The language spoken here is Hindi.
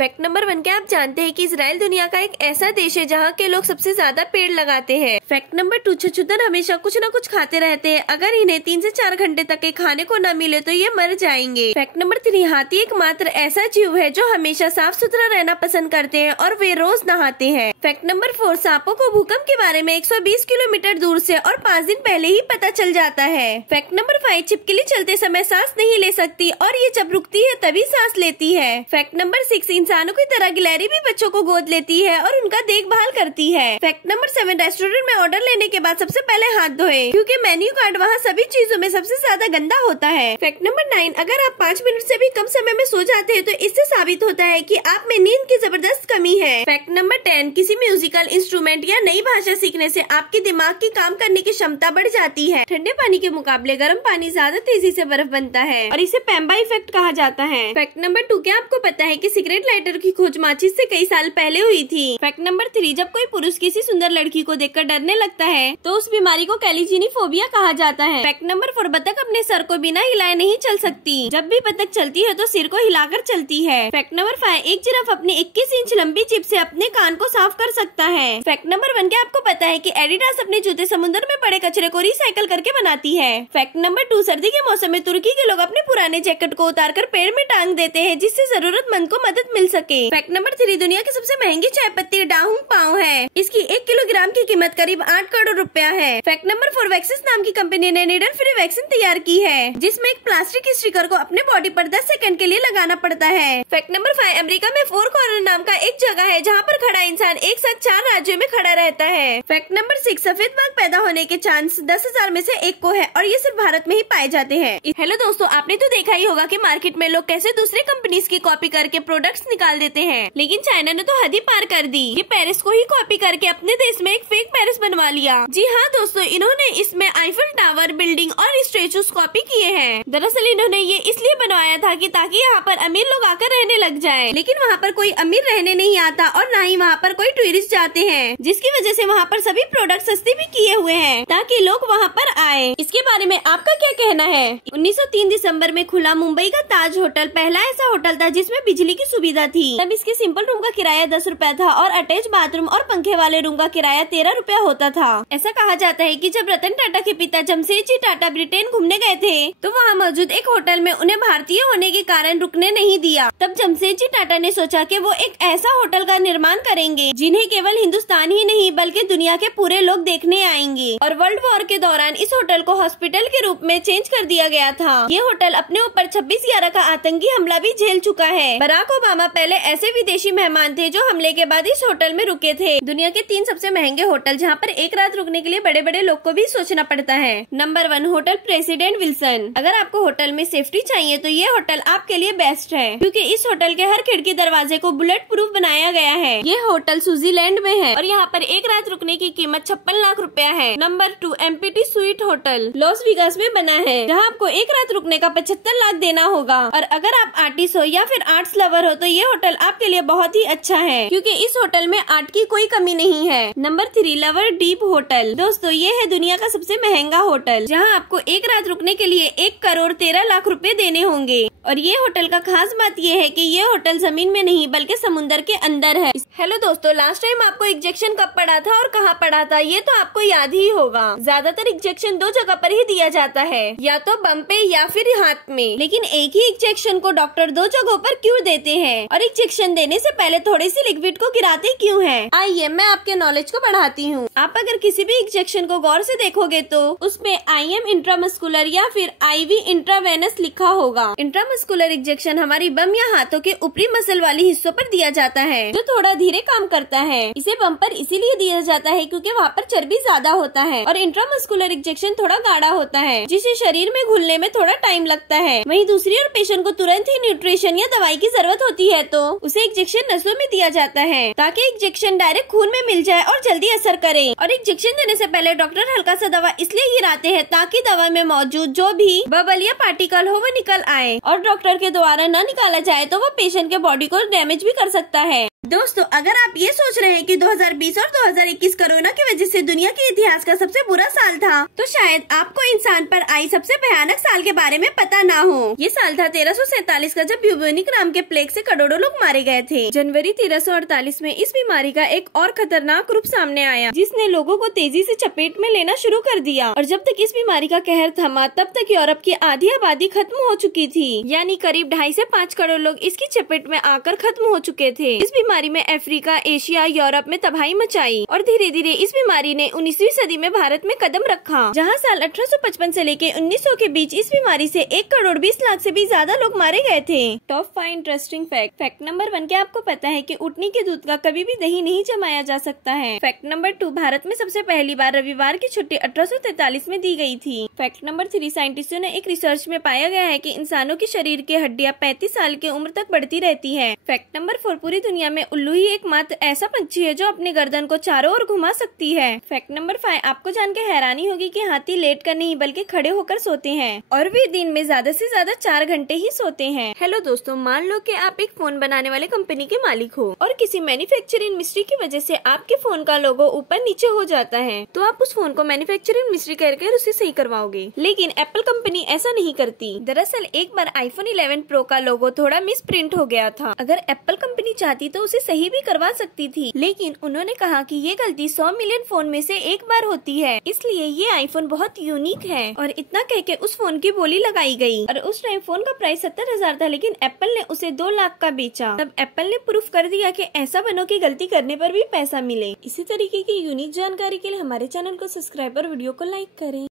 फैक्ट नंबर 1 क्या आप जानते हैं कि इजराइल दुनिया का एक ऐसा देश है जहाँ के लोग सबसे ज्यादा पेड़ लगाते हैं। फैक्ट नंबर 2 छछूंदर हमेशा कुछ न कुछ खाते रहते हैं। अगर इन्हें 3 से 4 घंटे तक के खाने को न मिले तो ये मर जाएंगे। फैक्ट नंबर 3 हाथी एकमात्र ऐसा जीव है जो हमेशा साफ सुथरा रहना पसंद करते हैं और वे रोज नहाते हैं। फैक्ट नंबर 4 सांपों को भूकंप के बारे में 120 किलोमीटर दूर से और 5 दिन पहले ही पता चल जाता है। फैक्ट नंबर 5 छिपकली चलते समय सांस नहीं ले सकती और ये जब रुकती है तभी सांस लेती है। फैक्ट नंबर 6 इंसानों की तरह गिलहरी भी बच्चों को गोद लेती है और उनका देखभाल करती है। फैक्ट नंबर 7 रेस्टोरेंट में ऑर्डर लेने के बाद सबसे पहले हाथ धोए क्योंकि मेन्यू कार्ड वहाँ सभी चीजों में सबसे ज्यादा गंदा होता है। फैक्ट नंबर 9 अगर आप 5 मिनट से भी कम समय में सो जाते हैं तो इससे साबित होता है कि आप में नींद की जबरदस्त कमी है। फैक्ट नंबर 10 किसी म्यूजिकल इंस्ट्रूमेंट या नई भाषा सीखने से आपके दिमाग की काम करने की क्षमता बढ़ जाती है। ठंडे पानी के मुकाबले गर्म पानी ज्यादा तेजी से बर्फ बनता है और इसे पैम्बा इफेक्ट कहा जाता है। फैक्ट नंबर 2 क्या आपको पता है कि सिगरेट लाइटर की खोज माचिस से कई साल पहले हुई थी। फैक्ट नंबर 3 जब कोई पुरुष किसी सुंदर लड़की को देखकर डरने लगता है तो उस बीमारी को कैलीजीनीफोबिया कहा जाता है। फैक्ट नंबर 4 बतख अपने सर को बिना हिलाए नहीं चल सकती। जब भी बतख चलती है तो सिर को हिलाकर चलती है। फैक्ट नंबर 5 एक जिराफ अपनी 21 इंच लंबी जीभ से अपने कान को साफ कर सकता है। फैक्ट नंबर 1 क्या आपको पता है कि एडिडास अपने जूते समुद्र में पड़े कचरे को रिसाइकल करके बनाती है। फैक्ट नंबर 2 सर्दी के मौसम में तुर्की के लोग अपने पुराने जैकेट को उतारकर पेड़ में टांग देते हैं जिससे जरूरतमंद को मदद मिल सके। फैक्ट नंबर 3 दुनिया की सबसे महंगी चाय पत्ती डाहुंग पाव है। इसकी 1 किलोग्राम की कीमत करीब 8 करोड़ रुपया है। फैक्ट नंबर 4 वैक्सिस नाम की कंपनी ने नीडल फ्री वैक्सीन तैयार की है जिसमें एक प्लास्टिक स्टिकर को अपने बॉडी पर 10 सेकंड के लिए लगाना पड़ता है। फैक्ट नंबर 5 अमेरिका में 4 कॉर्नर नाम का एक जगह है जहाँ पर खड़ा इंसान एक साथ 4 राज्यों में खड़ा रहता है। फैक्ट नंबर 6 सफेद बाघ पैदा होने के चांस 10,000 में से 1 को है और ये सिर्फ भारत में ही पाए जाते हैं। हेलो दोस्तों, आपने तो देखा ही होगा कि मार्केट में लोग कैसे दूसरे कंपनीज की कॉपी करके प्रोडक्ट्स निकाल देते हैं, लेकिन चाइना ने तो हद ही पार कर दी। ये पेरिस को ही कॉपी करके अपने देश में एक फेक पेरिस बनवा लिया। जी हाँ दोस्तों, इन्होंने इसमें आईफल टावर, बिल्डिंग और स्टेचूज कॉपी किए हैं। दरअसल इन्होंने ये इसलिए बनवाया था कि ताकि यहाँ पर अमीर लोग आकर रहने लग जाए, लेकिन वहाँ पर कोई अमीर रहने नहीं आता और न ही वहाँ पर कोई टूरिस्ट जाते हैं, जिसकी वजह से वहाँ पर सभी प्रोडक्ट सस्ते भी किए हुए हैं ताकि लोग वहाँ पर आए। इसके बारे में आपका क्या कहना है? 1903 दिसंबर में खुला मुंबई का ताज होटल पहला ऐसा होटल था जिसमें बिजली की सुविधा थी। तब इसके सिंपल रूम का किराया 10 रुपया था और अटैच बाथरूम और पंखे वाले रूम का किराया 13 रुपया होता था। ऐसा कहा जाता है कि जब रतन टाटा के पिता जमशेदजी टाटा ब्रिटेन घूमने गए थे तो वहाँ मौजूद एक होटल में उन्हें भारतीय होने के कारण रुकने नहीं दिया। तब जमशेदजी टाटा ने सोचा कि वो एक ऐसा होटल का निर्माण करेंगे जिन्हें केवल हिंदुस्तान ही नहीं बल्कि दुनिया के पूरे लोग देखने आएंगे। और वर्ल्ड वॉर के दौरान इस होटल को हॉस्पिटल के रूप में चेंज कर दिया गया था। ये होटल अपने ऊपर 26/11 का आतंकी हमला भी झेल चुका है। बराक ओबामा पहले ऐसे विदेशी मेहमान थे जो हमले के बाद इस होटल में रुके थे। दुनिया के 3 सबसे महंगे होटल जहाँ पर एक रात रुकने के लिए बड़े बड़े लोग को भी सोचना पड़ता है। Number 1 hotel president Wilson. अगर आपको होटल में सेफ्टी चाहिए तो ये होटल आपके लिए बेस्ट है क्योंकि इस होटल के हर खिड़की दरवाजे को बुलेट प्रूफ बनाया गया है। ये होटल स्विट्जरलैंड में है और यहाँ पर एक रात रुकने की कीमत 56 लाख रुपया है। Number 2 empty sweet hotel Las Vegas में बना है जहाँ आपको एक रात रुकने का 75 लाख देना होगा। और अगर आप आर्टिस्ट हो या फिर आर्ट्स लवर हो तो ये होटल आपके लिए बहुत ही अच्छा है क्योंकि इस होटल में आर्ट की कोई कमी नहीं है। Number 3 lover deep hotel. दोस्तों ये है दुनिया का सबसे महंगा होटल जहाँ आपको एक रात रुकने के लिए 1 करोड़ 13 लाख रुपए देने होंगे। और ये होटल का खास बात ये है कि ये होटल जमीन में नहीं बल्कि समुद्र के अंदर है। हेलो दोस्तों, लास्ट टाइम आपको इंजेक्शन कब पड़ा था और कहाँ पड़ा था ये तो आपको याद ही होगा। ज्यादातर इंजेक्शन 2 जगह पर ही दिया जाता है, या तो बम पे या फिर हाथ में। लेकिन एक ही इंजेक्शन को डॉक्टर 2 जगहों पर क्यों देते हैं और इंजेक्शन देने से पहले थोड़ी सी लिक्विड को गिराते क्यों हैं? आइए मैं आपके नॉलेज को बढ़ाती हूँ। आप अगर किसी भी इंजेक्शन को गौर से देखोगे तो उसमें IM इंट्रामस्कुलर या फिर IV इंट्रावेनस लिखा होगा। इंट्रामस्कुलर इंजेक्शन हमारी बम या हाथों के ऊपरी मसल वाली हिस्सों पर दिया जाता है जो थोड़ा धीरे काम करता है। इसे बम पर इसीलिए दिया जाता है क्योंकि वहाँ पर चर्बी ज्यादा होता है। और इंट्रामस्कुलर इंजेक्शन थोड़ा गाढ़ा होता है जिसे शरीर में घुलने में थोड़ा टाइम लगता है। वहीं दूसरी ओर पेशेंट को तुरंत ही न्यूट्रिशन या दवाई की जरूरत होती है तो उसे इंजेक्शन नसों में दिया जाता है ताकि इंजेक्शन डायरेक्ट खून में मिल जाए और जल्दी असर करे। और इंजेक्शन देने से पहले डॉक्टर हल्का सा दवा इसलिए गिराते हैं ताकि दवा में मौजूद जो भी बबल या पार्टिकल हो वो निकल आए और डॉक्टर के द्वारा न निकाला जाए तो वो पेशेंट के बॉडी को डैमेज भी कर सकता है। दोस्तों अगर आप ये सोच रहे हैं कि 2020 और 2021 कोरोना की वजह से दुनिया के इतिहास का सबसे बुरा साल था तो शायद आपको इंसान पर आई सबसे भयानक साल के बारे में पता ना हो। ये साल था 1347 का जब ब्यूबोनिक नाम के प्लेग से करोड़ों करोड़ों लोग मारे गए थे। जनवरी 1348 में इस बीमारी का एक और खतरनाक रूप सामने आया, जिसने लोगों को तेजी से चपेट में लेना शुरू कर दिया। और जब तक इस बीमारी का कहर थमा, तब तक यूरोप की आधी आबादी खत्म हो चुकी थी, यानी करीब 2.5 से 5 करोड़ लोग इसकी चपेट में आकर खत्म हो चुके थे। इस बीमारी में अफ्रीका, एशिया, यूरोप में तबाही मचाई और धीरे धीरे इस बीमारी ने 19वीं सदी में भारत में कदम रखा, जहाँ साल 1855 से लेके 1900 के बीच इस बीमारी से 1 करोड़ 20 लाख से भी ज्यादा लोग मारे गए थे। Top 5 interesting fact. Fact number 1, क्या आपको पता है कि ऊँटनी के दूध का कभी भी दही नहीं जमाया जा सकता है। फैक्ट नंबर 2, भारत में सबसे पहली बार रविवार की छुट्टी 1843 में दी गई थी। फैक्ट नंबर 3, साइंटिस्टों ने एक रिसर्च में पाया गया है कि इंसानों की शरीर की हड्डियां 35 साल की उम्र तक बढ़ती रहती है। फैक्ट नंबर 4, पूरी दुनिया में उल्लू ही एकमात्र ऐसा पंछी है जो अपने गर्दन को चारों ओर घुमा सकती है। फैक्ट नंबर 5, आपको जान के हैरानी होगी कि हाथी लेट कर नहीं बल्कि खड़े होकर सोते हैं और वे दिन में ज्यादा से ज्यादा 4 घंटे ही सोते हैं। हेलो दोस्तों, मान लो कि आप एक फोन बनाने वाले कंपनी के मालिक हो और किसी मैन्युफैक्चरिंग मिस्ट्री की वजह से आपके फोन का लोगो ऊपर नीचे हो जाता है, तो आप उस फोन को मैन्युफैक्चरिंग मिस्ट्री करके उसे सही करवाओगे। लेकिन एप्पल कंपनी ऐसा नहीं करती। दरअसल एक बार आईफोन 11 प्रो का लोगो थोड़ा मिस प्रिंट हो गया था। अगर एप्पल कंपनी चाहती तो उसे सही भी करवा सकती थी, लेकिन उन्होंने कहा कि ये गलती 100 मिलियन फोन में से एक बार होती है, इसलिए ये आईफोन बहुत यूनिक है। और इतना कह के उस फोन की बोली लगाई गई। और उस टाइम फोन का प्राइस 70,000 था, लेकिन एप्पल ने उसे 2 लाख का बेचा। तब एप्पल ने प्रूफ कर दिया कि ऐसा बनो कि गलती करने पर भी पैसा मिले। इसी तरीके की यूनिक जानकारी के लिए हमारे चैनल को सब्सक्राइब और वीडियो को लाइक करें।